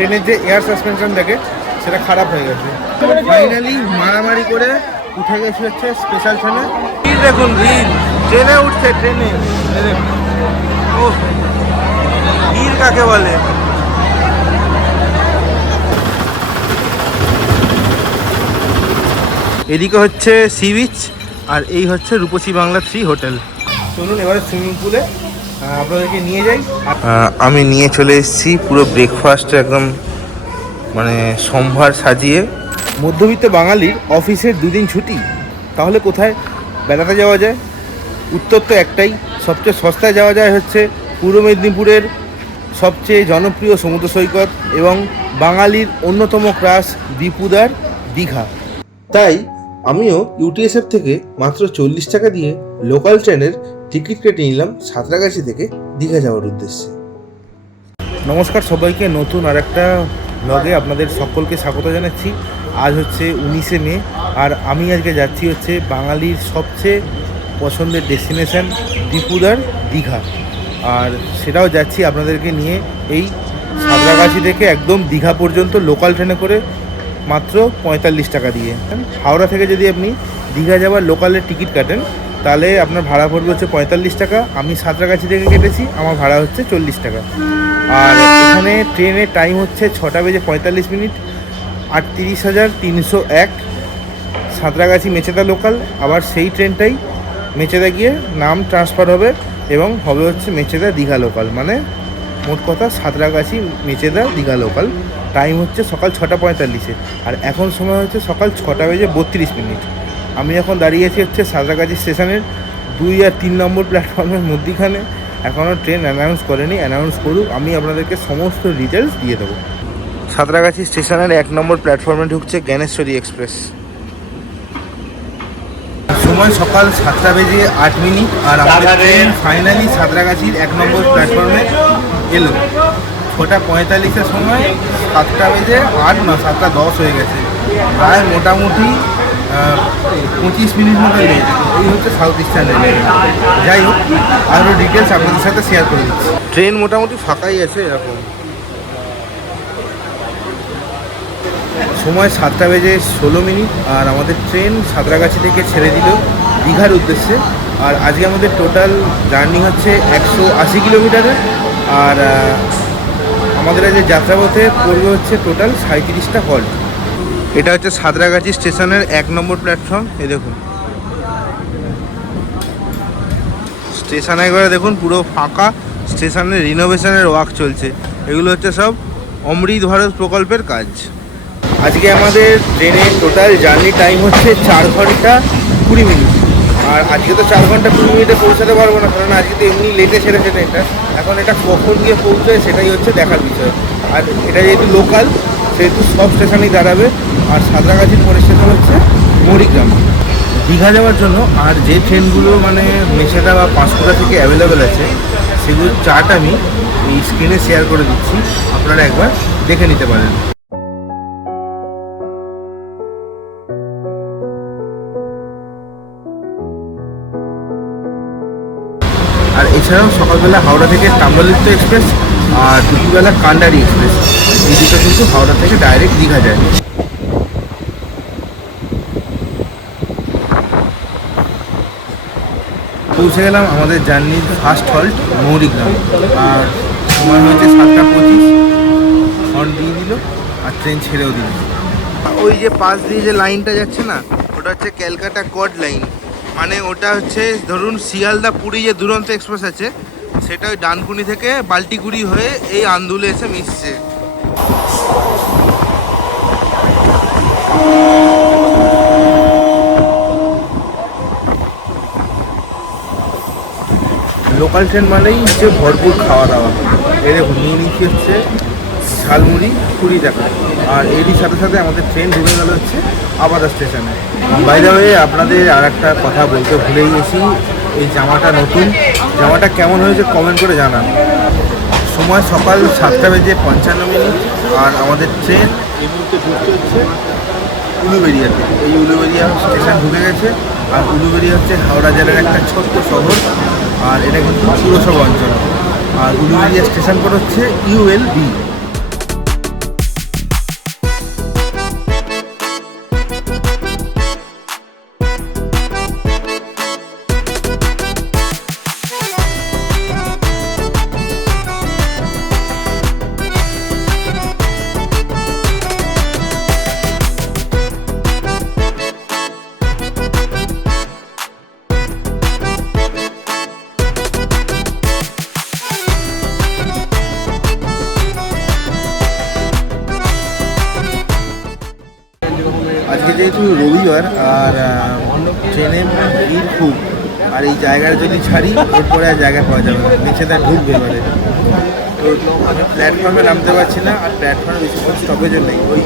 ট্রেনের যে air suspension থাকে সেটা খারাপ হয়ে গেছে। ফাইনালি মারামারি করে উঠে গেছে হচ্ছে স্পেশাল ট্রেনে। দেখুন ভিড়, ট্রেনে উঠছে, ট্রেনে ও ভিড় কাকে বলে। এদিকে হচ্ছে সি বিচ আর এই হচ্ছে রূপসী বাংলা 3 হোটেল। চলুন এবারে সুইমিং পুলে আপনাদেরকে নিয়ে যাই। আমি নিয়ে চলে এসেছি পুরো ব্রেকফাস্ট একদম মানে সম্ভার সাজিয়ে। মধ্যবিত্ত বাঙালির অফিসের দুদিন ছুটি, তাহলে কোথায় বেড়াতে যাওয়া যায়? উত্তর তো একটাই, সবচেয়ে সস্তায় যাওয়া যায় হচ্ছে পূর্ব মেদিনীপুরের সবচেয়ে জনপ্রিয় সমুদ্র সৈকত এবং বাঙালির অন্যতম ক্রাশ দীপুদার দীঘা। তাই আমিও ইউটিএসএফ থেকে মাত্র 40 টাকা দিয়ে লোকাল ট্রেনের টিকিট কেটে নিলাম সাঁতরাগাছি থেকে দীঘা যাওয়ার উদ্দেশ্যে। নমস্কার সবাইকে, নতুন আর একটা ব্লগে আপনাদের সকলকে স্বাগত জানাচ্ছি। আজ হচ্ছে 19শে মে আর আমি আজকে যাচ্ছি হচ্ছে বাঙালির সবচেয়ে পছন্দের ডেস্টিনেশন দীপুদার দীঘা। আর সেটাও যাচ্ছি আপনাদেরকে নিয়ে এই সাঁতরাগাছি থেকে একদম দীঘা পর্যন্ত লোকাল ট্রেনে করে মাত্র 45 টাকা দিয়ে। হাওড়া থেকে যদি আপনি দীঘা যাওয়ার লোকালের টিকিট কাটেন তাহলে আপনার ভাড়া পড়বে হচ্ছে 45 টাকা। আমি সাঁতরাগাছি থেকে কেটেছি, আমার ভাড়া হচ্ছে 40 টাকা। আর এখানে ট্রেনের টাইম হচ্ছে 6:45 আর 30,301 সাঁতরাগাছি মেচেদা লোকাল। আবার সেই ট্রেনটাই মেচেদা গিয়ে নাম ট্রান্সফার হবে এবং হবে হচ্ছে মেচেদা দীঘা লোকাল। মানে মোট কথা সাঁতরাগাছি মেচেদা দীঘা লোকাল। টাইম হচ্ছে সকাল 6:45 আর এখন সময় হচ্ছে সকাল 6:32। আমি এখন দাঁড়িয়ে আছি হচ্ছে সাঁতরাগাছি স্টেশনের 2 আর 3 নম্বর প্ল্যাটফর্মের মধ্যিখানে। এখনও ট্রেন অ্যানাউন্স করেনি, অ্যানাউন্স করুক, আমি আপনাদেরকে সমস্ত ডিটেলস দিয়ে দেবো। সাঁতরাগাছি স্টেশনের 1 নম্বর প্ল্যাটফর্মে ঢুকছে জ্ঞানেশ্বরী এক্সপ্রেস। সময় সকাল 7:08 আর আমাদের ট্রেন ফাইনালি সাঁতরাগাছির 1 নম্বর প্ল্যাটফর্মে এলো। 6:45 সময় 7:08 না 7:10 হয়ে গেছে, প্রায় মোটামুটি 25 মিনিট মতো লেগেছে। এই হচ্ছে সাউথ ইস্টার্ন রেলওয়ে। যাই হোক, আরও ডিটেলস আপনাদের সাথে শেয়ার করে দিচ্ছি। ট্রেন মোটামুটি ফাঁকাই আছে এরকম। সময় 7:16 আর আমাদের ট্রেন সাঁতরাগাছি থেকে ছেড়ে দিল দীঘার উদ্দেশ্যে। আর আজকে আমাদের টোটাল জার্নি হচ্ছে 180 কিলোমিটারের। আর আমাদের আজকে যাত্রাপথে পড়বে হচ্ছে টোটাল 37টা হল্ট। এটা হচ্ছে সাঁতরাগাছি স্টেশনের 1 নম্বর প্ল্যাটফর্ম। এই দেখুন স্টেশন একবারে দেখুন পুরো ফাঁকা। স্টেশনের রিনোভেশনের ওয়ার্ক চলছে। এগুলো হচ্ছে সব অমৃত ভারত প্রকল্পের কাজ। আজকে আমাদের ট্রেনের টোটাল জার্নি টাইম হচ্ছে 4 ঘন্টা 20 মিনিট। আর আজকে তো 4 ঘন্টা 20 মিনিটে পৌঁছাতে পারবো না, কারণ আজকে তো এমনি লেটে ছেড়েছে ট্রেনটা। এখন এটা কখন গিয়ে পৌঁছায় সেটাই হচ্ছে দেখার বিষয়। আর এটা যেহেতু লোকাল সেহেতু সব স্টেশনেই দাঁড়াবে। আর সাঁতরাগাছির পরের স্টেশন হচ্ছে মরিগ্রাম। দীঘা যাওয়ার জন্য আর যে ট্রেনগুলো মানে মেচেদা বা পাঁশকুড়া থেকে অ্যাভেলেবেল আছে সেগুলোর চার্ট আমি এই স্ক্রিনে শেয়ার করে দিচ্ছি, আপনারা একবার দেখে নিতে পারেন। আর এছাড়াও সকালবেলা হাওড়া থেকে তাম্রলিপ্ত এক্সপ্রেস আর দুপুরবেলা কান্ডারি এক্সপ্রেস, এই দুটো কিন্তু হাওড়া থেকে ডাইরেক্ট দীঘা যায়। পৌঁছে গেলাম আমাদের জার্নির ফার্স্ট হল্ট মৌরিগ্রাম। আর সময় হয়েছে 7:25। হর্ন দিয়ে দিল আর ট্রেন ছেড়েও দিল। ওই যে পাশ দিয়ে যে লাইনটা যাচ্ছে না, ওটা হচ্ছে ক্যালকাটা কড লাইন। মানে ওটা হচ্ছে ধরুন শিয়ালদা পুরী যে দুরন্ত এক্সপ্রেস আছে সেটা ওই ডানকুনি থেকে বাল্টিগুড়ি হয়ে এই আন্দুলে এসে মিশছে। লোকাল ট্রেন মানেই হচ্ছে ভরপুর খাওয়া দাওয়া। এর নিয়ে নিচ্ছি হচ্ছে ঝালমুড়ি 20 টাকা। আর এরই সাথে সাথে আমাদের ট্রেন ঢুকে গেল হচ্ছে আবাদা স্টেশনে। বাই দ্য ওয়ে, আপনাদের আর একটা কথা বলতে ভুলেই গেছি, এই জামাটা নতুন। জামাটা কেমন হয়েছে কমেন্ট করে জানান। সময় সকাল 7:55 আর আমাদের ট্রেন এই মুহূর্তে ঢুকতে হচ্ছে উলুবেড়িয়াতে। এই উলুবেড়িয়া স্টেশন ঢুকে গেছে। আর উলুবেড়িয়া হচ্ছে হাওড়া জেলার একটা ছোট্ট শহর, আর এটা কিন্তু পুরসভা অঞ্চল। আর উলুবেড়িয়া স্টেশন কোড হচ্ছে ULB। রবিবার আর ট্রেনের ভিড় খুব, আর এই জায়গাটা যদি ছাড়ি এরপরে আর জায়গা পাওয়া যাবে না, মেছেদা ঢুকবে এবারে। তো আমি প্ল্যাটফর্মে নামতে পারছি না, আর প্ল্যাটফর্মে বেশিক্ষণ স্টপেজও নেই, ওই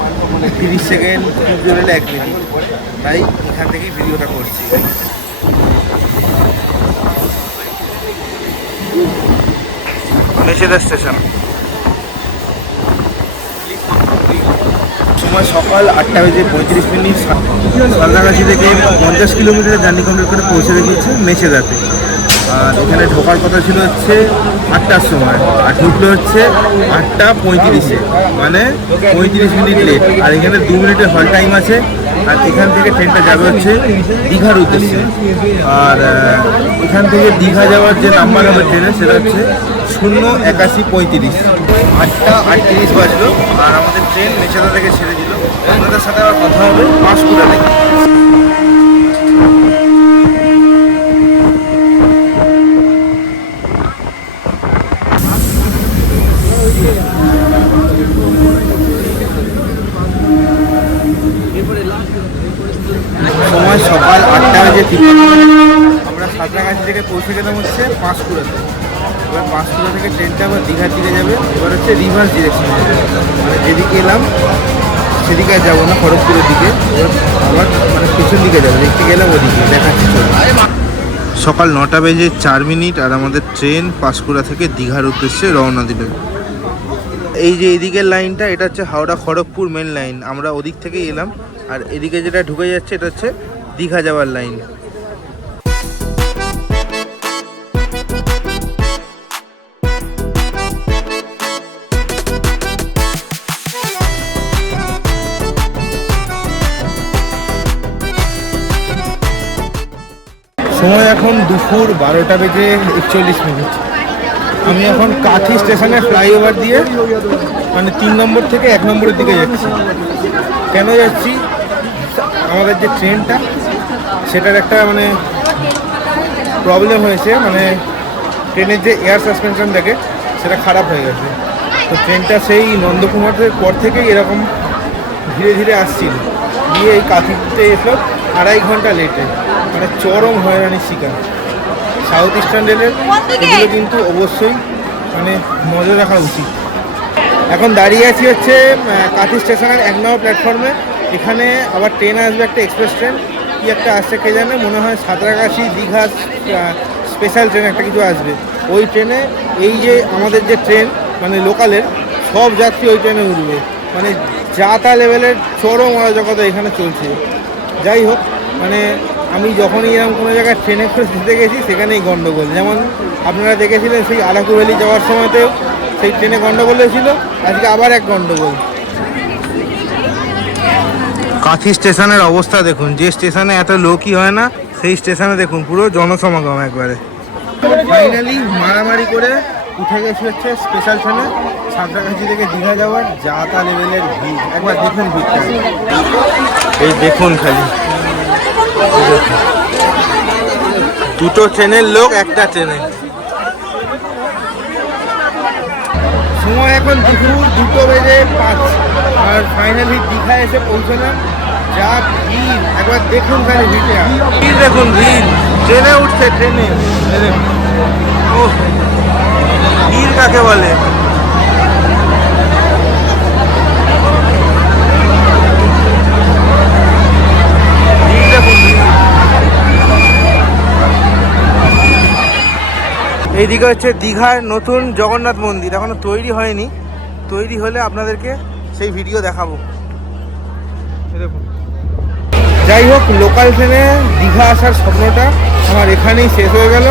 30 সেকেন্ড, খুব জোরে 1 মিনিট, তাই এখান থেকেই ভিডিওটা করছি। মেছেদা স্টেশন, সময় সকাল 8:35। সালনাগাছি থেকে 50 কিলোমিটার জার্নি কমপ্লিট করে পৌঁছে রেখেছি মেছেদাতে। আর এখানে ঢোকার কথা ছিল হচ্ছে 8টার সময়, আর ঢুকলো হচ্ছে 8:35, মানে 35 মিনিট লেট। আর এখানে 2 মিনিটের হল টাইম আছে। আর এখান থেকে ট্রেনটা যাবে হচ্ছে দীঘার উদ্দেশ্যে। আর এখান থেকে দীঘা যাওয়ার যে নাম্বার হবে ট্রেনের, সেটা হচ্ছে 08135। 8:38 বাজলো, আর আমাদের ট্রেন মেছেদা থেকে ছেড়ে দিল। আপনাদের সাথে আবার কথা হবে পাঁশকুড়া থেকে। সময় সকাল 8:53। আমরা সাঁতরাগাছি থেকে পৌঁছে গেলাম হচ্ছে পাঁশকুড়াতে। এবার পাঁশকুড়া থেকে ট্রেনটা আবার দীঘার দিকে যাবে। এবার হচ্ছে রিভার্স ডিরেকশন, মানে যেদিকে এলাম সেদিকে আর যাবো না, খড়গপুরের দিকে। এবার আবার মানে পেছন দিকে যাবো, দেখতে গেলাম ওদিকে দেখাচ্ছি। সকাল 9:04, আর আমাদের ট্রেন পাঁশকুড়া থেকে দীঘার উদ্দেশ্যে রওনা দিল। এই যে এদিকের লাইনটা, এটা হচ্ছে হাওড়া খড়গপুর মেন লাইন, আমরা ওদিক থেকেই এলাম। আর এদিকে যেটা ঢুকে যাচ্ছে, এটা হচ্ছে দীঘা যাওয়ার লাইন। সময় এখন দুপুর 12:41। আমি এখন কাঁথি স্টেশনে ফ্লাইওভার দিয়ে মানে 3 নম্বর থেকে 1 নম্বরের দিকে যাচ্ছি। কেন যাচ্ছি? আমাদের যে ট্রেনটা, সেটার একটা মানে প্রবলেম হয়েছে, মানে ট্রেনের যে এয়ার সাসপেনশন থাকে সেটা খারাপ হয়ে গেছে। তো ট্রেনটা সেই নন্দকুমারের পর থেকেই এরকম ধীরে ধীরে আসছিল, গিয়ে এই কাঁথিতে এসলো 2.5 ঘন্টা লেটে, মানে চরম হয়রানির শিকার। সাউথ ইস্টার্ন রেলের এগুলো কিন্তু অবশ্যই মানে নজর রাখা উচিত। এখন দাঁড়িয়ে আছি হচ্ছে কাঁথি স্টেশনের 1 নম্বর প্ল্যাটফর্মে। এখানে আবার ট্রেন আসবে, একটা এক্সপ্রেস ট্রেন, কি একটা আসছে কে জানে, মনে হয় সাঁতরাগাছি দীঘা স্পেশাল ট্রেন একটা কিছু আসবে। ওই ট্রেনে এই যে আমাদের যে ট্রেন মানে লোকালের সব যাত্রী ওই ট্রেনে উঠবে, মানে যা তা লেভেলের চরম অরাজকতা এখানে চলছে। যাই হোক, মানে আমি যখনই এরকম কোনো জায়গায় ট্রেনে করে যেতে গেছি সেখানেই গন্ডগোল। যেমন আপনারা দেখেছিলেন সেই আরাকু ভ্যালি যাওয়ার সময়তেও সেই ট্রেনে গন্ডগোল হয়েছিল, আজকে আবার এক গন্ডগোল। কাঁথি স্টেশনের অবস্থা দেখুন, যে স্টেশনে এত লোকই হয় না সেই স্টেশনে দেখুন পুরো জনসমাগম একবারে। ফাইনালি মারামারি করে উঠে গেছি হচ্ছে স্পেশাল ট্রেনে সাঁতরাগাছি থেকে দীঘা যাওয়ার। যা তা লেভেলের ভিড়, একবার দেখুন ভিড়টা, এই দেখুন খালি। দুটো ট্রেনের লোক একটা ট্রেনে। সময় এখন দুপুর 2:05, আর ফাইনালি দীঘা এসে পৌঁছলাম। যা ভিড়, একবার দেখুন খালি ভিড়টা, ভিড় দেখুন, ভিড় ট্রেনে উঠছে, ট্রেনে ও ভিড় কাকে বলে। এইদিকে হচ্ছে দীঘার নতুন জগন্নাথ মন্দির, এখনো তৈরি হয়নি, তৈরি হলে আপনাদেরকে সেই ভিডিও দেখাবো। দেখুন, যাই হোক, লোকাল ট্রেনে দীঘা আসার স্বপ্নটা আমার এখানেই শেষ হয়ে গেল।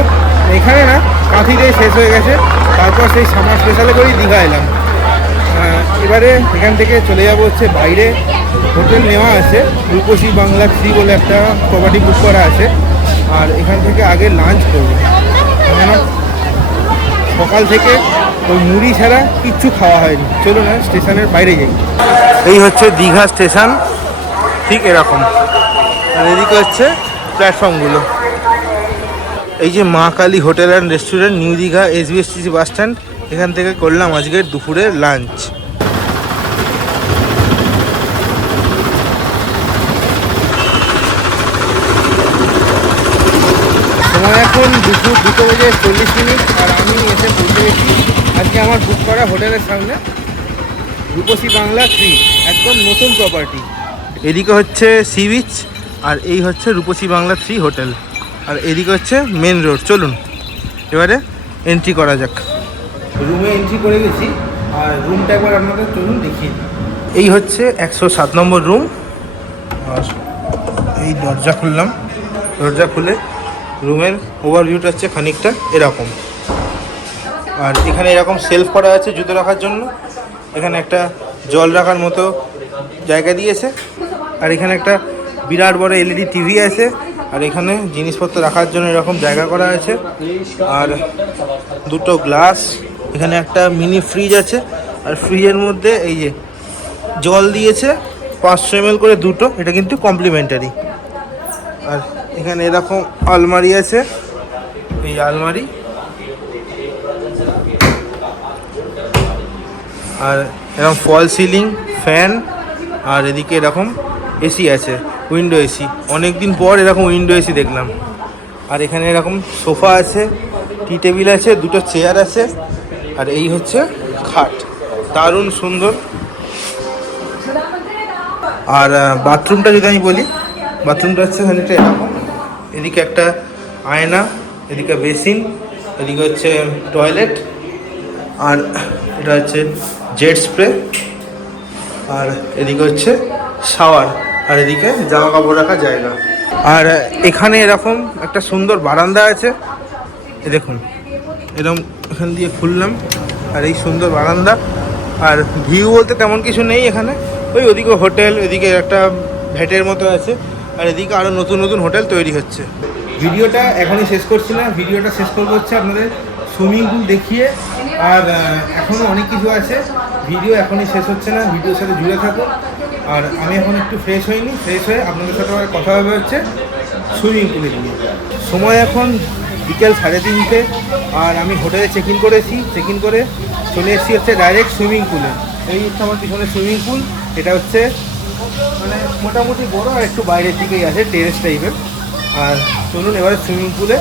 এখানে না, কাঁথিতেই শেষ হয়ে গেছে। তারপর সেই সামার স্পেশালে করেই দীঘা এলাম। এবারে এখান থেকে চলে যাবো হচ্ছে বাইরে। হোটেল নেওয়া আছে, রূপসী বাংলা 3 বলে একটা প্রপার্টি বুক করা আছে। আর এখান থেকে আগে লাঞ্চ করবো, কেন সকাল থেকে ওই মুড়ি ছাড়া কিচ্ছু খাওয়া হয়নি। চলো না স্টেশনের বাইরে যাই। এই হচ্ছে দীঘা স্টেশন, ঠিক এরকম। আর এদিকে হচ্ছে প্ল্যাটফর্মগুলো। এই যে মা Kali hotel and restaurant, new Digha SBSTC bus stand, এখান থেকে করলাম আজকের দুপুরের লাঞ্চ। এখন দুপুর 2:40 আর আমি এসে পৌঁছে গেছি আজকে আমার বুক করা হোটেলের সামনে, রূপসী বাংলা 3, একদম নতুন প্রপার্টি। এদিকে হচ্ছে সি বিচ আর এই হচ্ছে রূপসী বাংলা 3 হোটেল, আর এদিকে হচ্ছে মেন রোড। চলুন এবারে এন্ট্রি করা যাক। রুমে এন্ট্রি করে গেছি, আর রুমটা একবার আপনাদের চলুন দেখিয়ে দিই। এই হচ্ছে 107 নম্বর রুম। আর এই দরজা খুললাম, দরজা খুলে রুমের ওভারভিউটা হচ্ছে খানিকটা এরকম। আর এখানে এরকম সেলফ করা আছে জুতো রাখার জন্য, এখানে একটা জল রাখার মতো জায়গা দিয়েছে, আর এখানে একটা বিরাট বড় এলইডি টিভি আছে, আর এখানে জিনিসপত্র রাখার জন্য এরকম জায়গা করা আছে। আর দুটো গ্লাস, এখানে একটা মিনি ফ্রিজ আছে, আর ফ্রিজের মধ্যে এই যে জল দিয়েছে 500 ml করে দুটো, এটা কিন্তু কমপ্লিমেন্টারি। আর এখানে এরকম আলমারি আছে, এই আলমারি, আর এরকম ফল সিলিং ফ্যান, আর এদিকে এরকম এসি আছে, উইন্ডো এসি। অনেক দিন পর এরকম উইন্ডো এসি দেখলাম। আর এখানে এরকম সোফা আছে, টি টেবিল আছে, দুটো চেয়ার আছে, আর এই হচ্ছে খাট, দারুণ সুন্দর। আর বাথরুমটা যদি আমি বলি, বাথরুমটা হচ্ছে খানিকটা এরকম, এদিকে একটা আয়না, এদিকে বেসিন, এদিকে হচ্ছে টয়লেট, আর এটা হচ্ছে জেট স্প্রে, আর এদিকে হচ্ছে শাওয়ার, আর এদিকে জামা কাপড় রাখার জায়গা। আর এখানে এরকম একটা সুন্দর বারান্দা আছে, এ দেখুন এরকম এখান দিয়ে খুললাম, আর এই সুন্দর বারান্দা। আর ভিউ বলতে তেমন কিছু নেই এখানে, ওই ওদিকে হোটেল, এদিকে একটা ভ্যাটের মতো আছে, আর এদিকে আরও নতুন নতুন হোটেল তৈরি হচ্ছে। ভিডিওটা এখনই শেষ করছি না, ভিডিওটা শেষ করবো হচ্ছে আপনাদের সুইমিং পুল দেখিয়ে। আর এখনও অনেক কিছু আছে, ভিডিও এখনই শেষ হচ্ছে না, ভিডিওর সাথে জুড়ে থাকো। আর আমি এখন একটু ফ্রেশ হইনি, ফ্রেশ হয়ে আপনাদের সাথে আবার কথা হবে হচ্ছে সুইমিং পুলে নিয়ে। সময় এখন বিকেল 3:30, আর আমি হোটেলে চেক ইন করেছি, চেক ইন করে চলে এসেছি হচ্ছে ডাইরেক্ট সুইমিং পুলে। এই হচ্ছে আমার পিছনে সুইমিং পুল, এটা হচ্ছে মানে মোটামুটি বড়, আর একটু বাইরের দিকেই আছে, টেরেস টাইপের। আর চলুন এবারে সুইমিং পুলে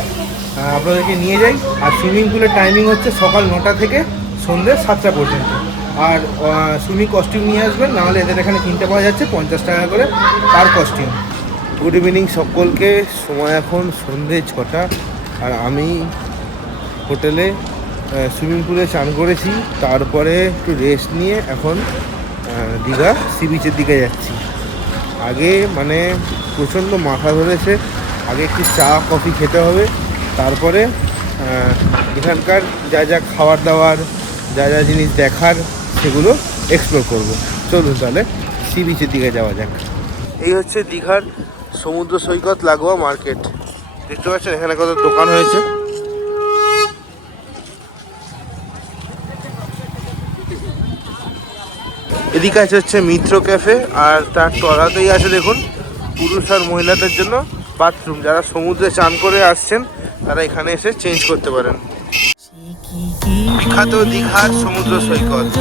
আপনাদেরকে নিয়ে যাই। আর সুইমিং পুলের টাইমিং হচ্ছে সকাল 9টা থেকে সন্ধ্যে 7টা পর্যন্ত। আর সুইমিং কস্টিউম নিয়ে আসবেন, নাহলে এদের এখানে কিনতে পাওয়া যাচ্ছে 50 টাকা করে পার কস্টিউম। গুড ইভিনিং সকলকে, সময় এখন সন্ধ্যে 6টা, আর আমি হোটেলে সুইমিং পুলে চান করেছি, তারপরে একটু রেস্ট নিয়ে এখন দীঘা সি বিচের দিকে যাচ্ছি। আগে মানে প্রচণ্ড মাথা ধরেছে, আগে একটু চা কফি খেতে হবে, তারপরে এখানকার যা যা খাবার দাবার, যা যা জিনিস দেখার সেগুলো এক্সপ্লোর করব। চলুন তাহলে সি বিচের দিকে যাওয়া যাক। এই হচ্ছে দীঘার সমুদ্র সৈকত লাগোয়া মার্কেট, দেখতে পাচ্ছেন এখানে কত দোকান হয়েছে। এদিকে আছে হচ্ছে মিত্র ক্যাফে, আর তার তলাতেই আছে দেখুন পুরুষ আর মহিলাদের জন্য বাথরুম। যারা সমুদ্রে চান করে আসছেন তারা এখানে এসে চেঞ্জ করতে পারেন। বিখ্যাত দীঘার সমুদ্র সৈকত।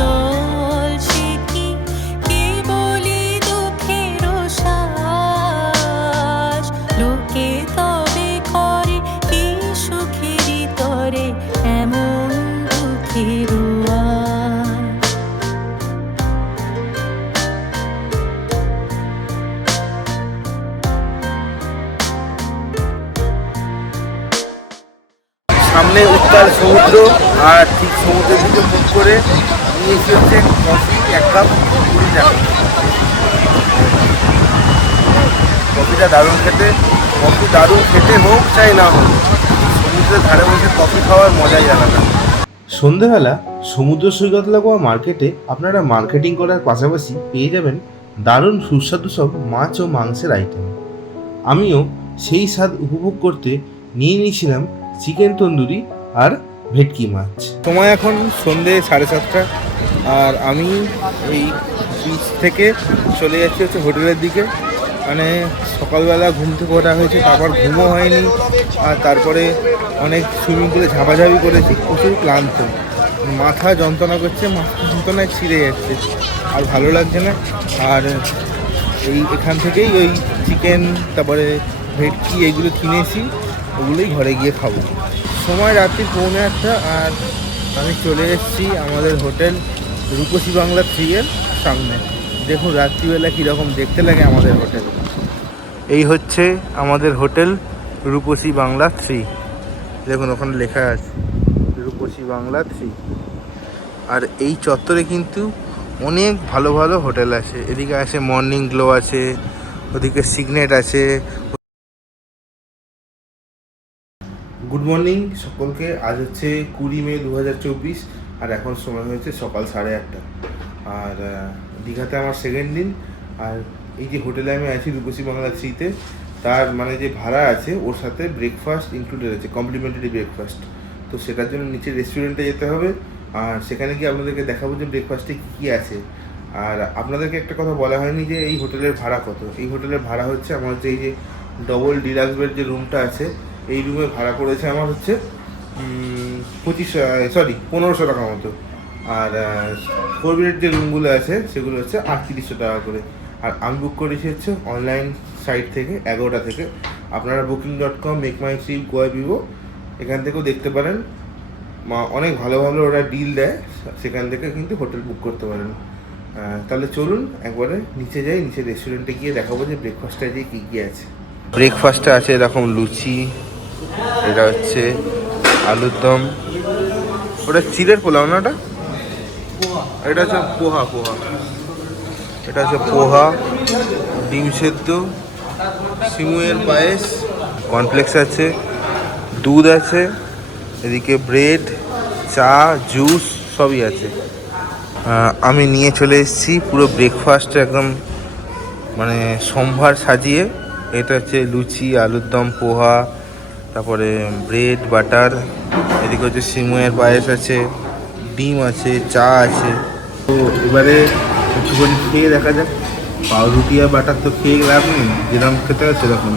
সামনে উত্তাল সমুদ্র, আর ঠিক সমুদ্রের দিকে মুখ করে নিয়েছি হচ্ছে কফি, 1 কাপ 20 টাকা। কফিটা দারুণ খেতে, কফি দারুণ খেতে হোক চাই না হোক, সমুদ্রের ধারে বসে কফি খাওয়ার মজাই আলাদা। সন্ধেবেলা সমুদ্র সৈকত লাগোয়া মার্কেটে আপনারা মার্কেটিং করার পাশাপাশি পেয়ে যাবেন দারুণ সুস্বাদু সব মাছ ও মাংসের আইটেম। আমিও সেই স্বাদ উপভোগ করতে নিয়ে নিয়েছিলাম চিকেন তন্দুরি আর ভেটকি মাছ। সময় এখন সন্ধে 7:30, আর আমি এই বিচ থেকে চলে যাচ্ছি হচ্ছে হোটেলের দিকে। মানে সকালবেলা ঘুম থেকে ওঠা হয়েছে, তারপর ঘুমও হয়নি, আর তারপরে অনেক সুইমিং পুলে ঝাপাঝাপি করেছি, প্রচুর ক্লান্ত, মাথা যন্ত্রণা করছে, মাথা যন্ত্রণায় ছিঁড়ে যাচ্ছে, আর ভালো লাগছে না। আর এখান থেকেই ওই চিকেন, তারপরে ভেটকি, এইগুলো কিনেছি। ওগুলোই ঘরে গিয়ে খাবো। সময় রাত্রি 1:45 আর আমি চলে এসেছি আমাদের হোটেল রূপসী বাংলা 3 এর সামনে। দেখুন রাত্রিবেলা কীরকম দেখতে লাগে আমাদের হোটেল। এই হচ্ছে আমাদের হোটেল রূপসী বাংলা 3। দেখুন ওখানে লেখা আছে রূপসী বাংলা 3। আর এই চত্বরে কিন্তু অনেক ভালো ভালো হোটেল আছে। এদিকে আছে মর্নিং গ্লো আছে, ওদিকে সিগনেট আছে। গুড মর্নিং সকলকে। আজ হচ্ছে 20 মে 2024 আর এখন সময় হয়েছে সকাল 8:30। আর দীঘাতে আমার সেকেন্ড দিন। আর এই যে হোটেলে আমি আছি রূপসী বাংলা 3-তে, তার মানে যে ভাড়া আছে ওর সাথে ব্রেকফাস্ট ইনক্লুডেড আছে, কমপ্লিমেন্টারি ব্রেকফাস্ট। তো সেটার জন্য নিচে রেস্টুরেন্টে যেতে হবে। আর সেখানে গিয়ে আপনাদেরকে দেখাবো যে ব্রেকফাস্টে কী কী আছে। আর আপনাদেরকে একটা কথা বলা হয়নি যে এই হোটেলের ভাড়া কত। এই হোটেলের ভাড়া হচ্ছে আমার যে এই যে ডবল ডিলাক্স বেড যে রুমটা আছে, এই রুমে ভাড়া পড়েছে আমার হচ্ছে 1500 টাকা মতো। আর 4 বেডের যে রুমগুলো আছে সেগুলো হচ্ছে 3800 টাকা করে। আর আমি বুক করেছি হচ্ছে অনলাইন সাইট থেকে 11টা থেকে। আপনারা booking.com, মেকমাইট্রিপ, গোয়া ভিভো এখান থেকেও দেখতে পারেন। অনেক ভালো ভালো ওরা ডিল দেয়, সেখান থেকে কিন্তু হোটেল বুক করতে পারেন। তাহলে চলুন একবারে নিচে যাই, নিচে রেস্টুরেন্টে গিয়ে দেখাবো যে ব্রেকফাস্টে যে কী কী আছে। ব্রেকফাস্টে আছে এরকম লুচি, এটা হচ্ছে আলুর দম, ওটা চিড়ের পোলাও না, এটা হচ্ছে পোহা। এটা হচ্ছে পোহা, ডিম সেদ্ধ, সিমুয়ের পায়েস, কর্নফ্লেক্স আছে, দুধ আছে, এদিকে ব্রেড, চা, জুস সবই আছে। আমি নিয়ে চলে এসেছি পুরো ব্রেকফাস্ট একদম মানে সম্ভার সাজিয়ে। এটা হচ্ছে লুচি, আলুর দম, পোহা, তারপরে ব্রেড বাটার, এদিকে হচ্ছে সিমুয়ের পায়েস আছে, ডিম আছে, চা আছে। তো এবারে একটুখানি খেয়ে দেখা যাক। পাউরুটি আর বাটার তো খেয়ে লাভ নেই, যেরকম খেতে হয় সেরকম।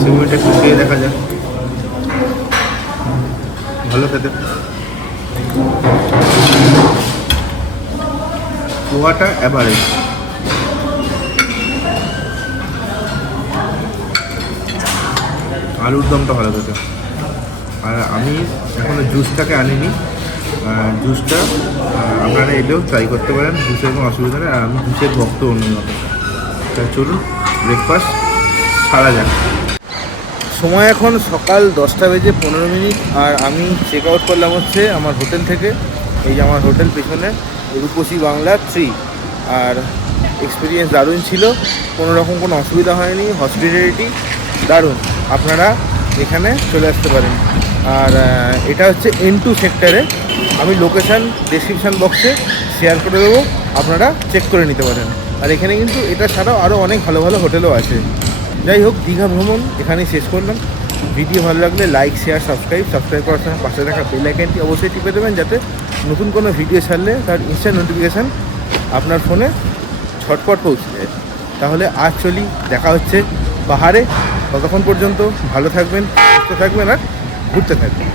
সিমুইটা একটু খেয়ে দেখা যাক, ভালো খেতে। পোহাটা অ্যাভারেজ, আলুর দমটা ভালো খেতে। আর আমি এখনও জুসটাকে আনিনি। জুসটা আপনারা এলেও ট্রাই করতে পারেন, জুসের কোনো অসুবিধা নেই। আর আমি জুসের ভক্ত অন্যরকম। তাই চলুন ব্রেকফাস্ট সারা যাক। সময় এখন সকাল 10:15। আর আমি চেক আউট করলাম হচ্ছে আমার হোটেল থেকে। এই যে আমার হোটেল পেছনে রূপসী বাংলা 3। আর এক্সপিরিয়েন্স দারুণ ছিল, কোনো রকম কোনো অসুবিধা হয়নি, হসপিটালিটি দারুণ। আপনারা এখানে চলে আসতে পারেন। আর এটা হচ্ছে N2 সেক্টরে। আমি লোকেশান ডেসক্রিপশান বক্সে শেয়ার করে দেবো, আপনারা চেক করে নিতে পারেন। আর এখানে কিন্তু এটা ছাড়াও আরও অনেক ভালো ভালো হোটেলও আছে। যাই হোক, দীঘা ভ্রমণ এখানেই শেষ করলাম। ভিডিও ভালো লাগলে লাইক, শেয়ার, সাবস্ক্রাইব করার সময় পাশে থাকা বেল আইকনটি অবশ্যই টিপে দেবেন, যাতে নতুন কোনো ভিডিও ছাড়লে তার ইনস্ট্যান্ট নোটিফিকেশান আপনার ফোনে ঝটপট পৌঁছে যায়। তাহলে আজ চলি, দেখা হচ্ছে পাহাড়ে। ততক্ষণ পর্যন্ত ভালো থাকবেন, সুস্থ থাকবেন আর ঘুরতে থাকবেন।